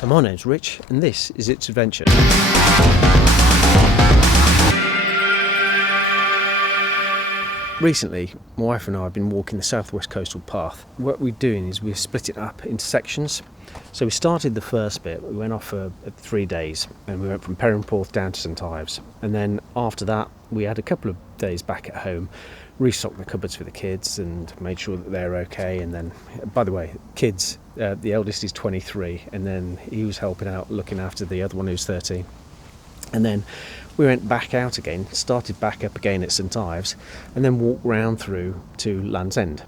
And my name's Rich, and this is It's Adventure. Recently, my wife and I have been walking the southwest coastal path. What we're doing is we're split it up into sections. So we started the first bit, we went off for 3 days, and we went from Perranporth down to St Ives. And then after that, we had a couple of days back at home, restocked the cupboards for the kids and made sure that they're okay. And then, by the way, kids, the eldest is 23, and then he was helping out looking after the other one who's 13. And then we went back out again, started back up again at St Ives, and then walked round through to Land's End.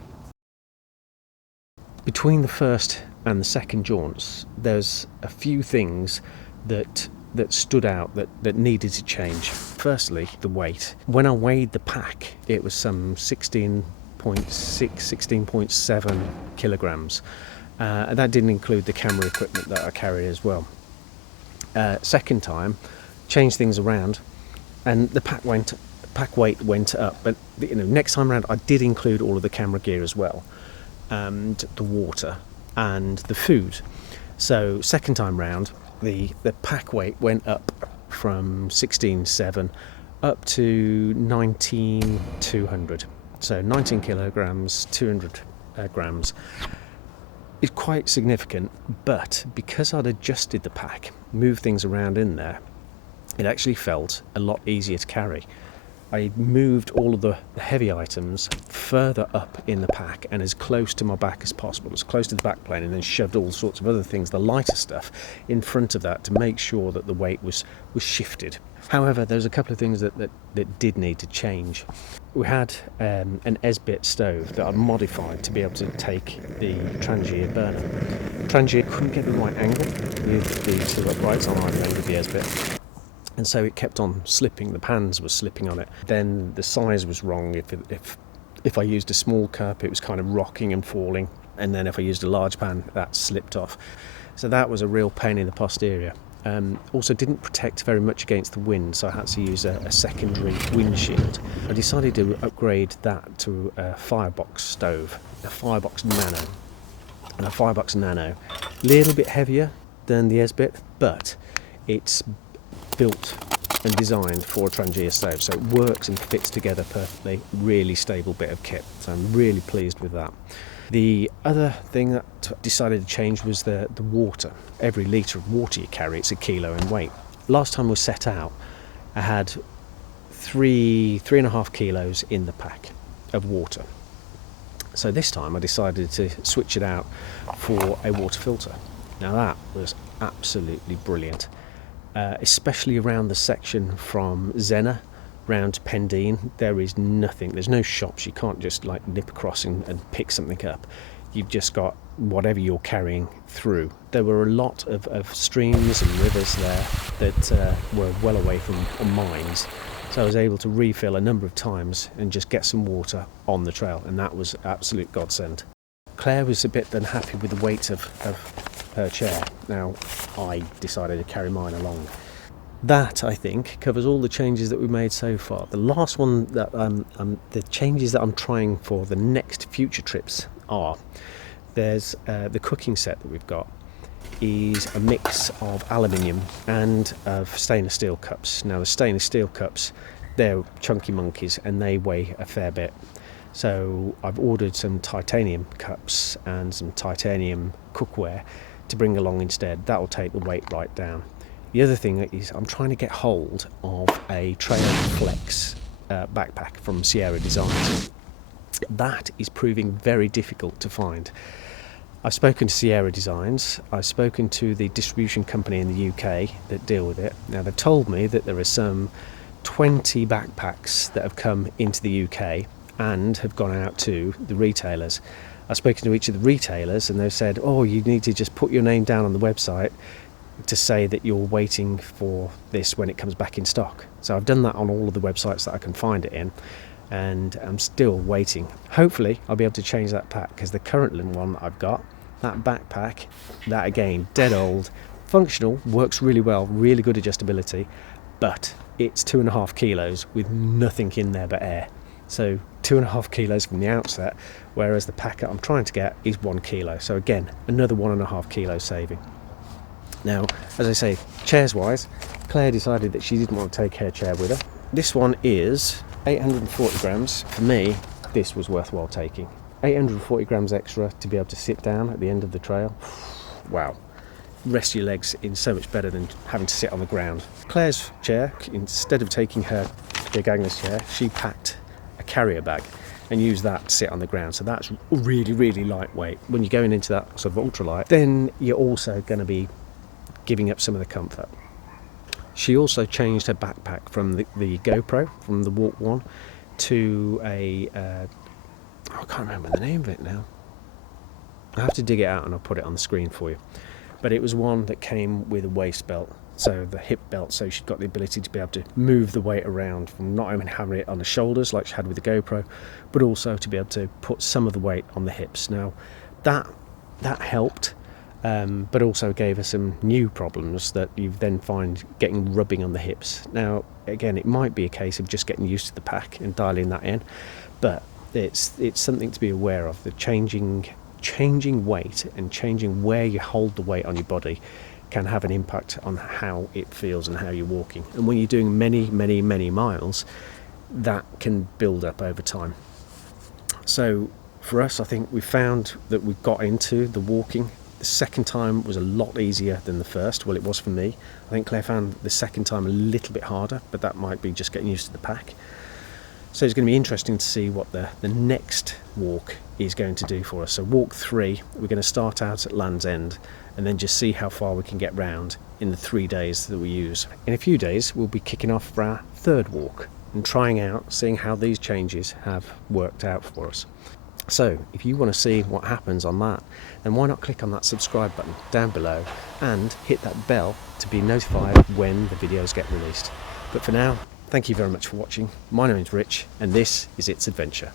Between the first and the second jaunts, there's a few things that stood out that needed to change. Firstly, the weight. When I weighed the pack, it was some 16.6, 16.7 kilograms. And that didn't include the camera equipment that I carry as well. Second time, changed things around, and the pack weight went up. But next time around, I did include all of the camera gear as well, and the water and the food. So second time round, the pack weight went up from 16.7 up to 19,200. So 19 kilograms, 200 grams. It's quite significant, but because I'd adjusted the pack, moved things around in there, it actually felt a lot easier to carry. I moved all of the heavy items further up in the pack and as close to my back as possible, as close to the back plane, and then shoved all sorts of other things, the lighter stuff, in front of that to make sure that the weight was shifted. However, there was a couple of things that did need to change. We had an SBIT stove that I modified to be able to take the Trangier burner. Trangier couldn't get the right angle with the two uprights on either end of the SBIT. And so it kept on slipping, the pans were slipping on it. Then the size was wrong. If I used a small cup, it was kind of rocking and falling. And then if I used a large pan, that slipped off. So that was a real pain in the posterior. Also didn't protect very much against the wind, so I had to use a secondary windshield. I decided to upgrade that to a Firebox stove, a Firebox Nano. And a Firebox Nano, a little bit heavier than the SBIT, but it's built and designed for a Trangier stove, so it works and fits together perfectly. Really stable bit of kit, so I'm really pleased with that. The other thing that I decided to change was the water. Every litre of water you carry, it's a kilo in weight. Last time we set out, I had 3.5 kilos in the pack of water. So this time I decided to switch it out for a water filter. Now that was absolutely brilliant. Especially around the section from Zena round to Pendine, there is nothing, there's no shops, you can't just nip across and pick something up. You've just got whatever you're carrying through. There were a lot of streams and rivers there that were well away from mines, so I was able to refill a number of times and just get some water on the trail, and that was absolute godsend. Claire was a bit unhappy with the weight of her chair. Now, I decided to carry mine along. That, I think, covers all the changes that we've made so far. The last one, that the changes that I'm trying for the next future trips are, there's the cooking set that we've got is a mix of aluminium and of stainless steel cups. Now, the stainless steel cups, they're chunky monkeys and they weigh a fair bit. So I've ordered some titanium cups and some titanium cookware to bring along instead. That will take the weight right down. The other thing is I'm trying to get hold of a Trail Flex backpack from Sierra Designs. That is proving very difficult to find. I've spoken to Sierra Designs, I've spoken to the distribution company in the UK that deal with it. Now they've told me that there are some 20 backpacks that have come into the UK and have gone out to the retailers. I've spoken to each of the retailers and they've said, oh, you need to just put your name down on the website to say that you're waiting for this when it comes back in stock. So I've done that on all of the websites that I can find it in, and I'm still waiting. Hopefully I'll be able to change that pack, because the current one that I've got, that backpack, that again, dead old, functional, works really well, really good adjustability, but it's 2.5 kilos with nothing in there but air. So 2.5 kilos from the outset, whereas the packet I'm trying to get is 1 kilo. So again, another 1.5 kilo saving. Now, as I say, chairs wise, Claire decided that she didn't want to take her chair with her. This one is 840 grams. For me, this was worthwhile taking. 840 grams extra to be able to sit down at the end of the trail. Wow. Rest your legs in so much better than having to sit on the ground. Claire's chair, instead of taking her Agnes chair, she packed a carrier bag and used that to sit on the ground. So that's really, really lightweight. When you're going into that sort of ultralight, then you're also going to be giving up some of the comfort. She also changed her backpack from the GoPro, from the Walk 1, to a, I can't remember the name of it now. I'll have to dig it out and I'll put it on the screen for you. But it was one that came with a waist belt, so the hip belt, so she'd got the ability to be able to move the weight around, from not only having it on the shoulders like she had with the GoPro, but also to be able to put some of the weight on the hips. Now that helped, but also gave her some new problems that you then find getting rubbing on the hips. Now again, it might be a case of just getting used to the pack and dialing that in, but it's something to be aware of. The changing weight and changing where you hold the weight on your body can have an impact on how it feels and how you're walking. And when you're doing many, many, many miles, that can build up over time. So for us, I think we found that we got into the walking. The second time was a lot easier than the first. Well, it was for me. I think Claire found the second time a little bit harder, but that might be just getting used to the pack. So it's going to be interesting to see what the next walk is going to do for us. So walk 3, we're going to start out at Land's End and then just see how far we can get round in the 3 days that we use. In a few days, we'll be kicking off for our 3rd walk and trying out, seeing how these changes have worked out for us. So if you want to see what happens on that, then why not click on that subscribe button down below and hit that bell to be notified when the videos get released. But for now, thank you very much for watching. My name is Rich and this is It's Adventure.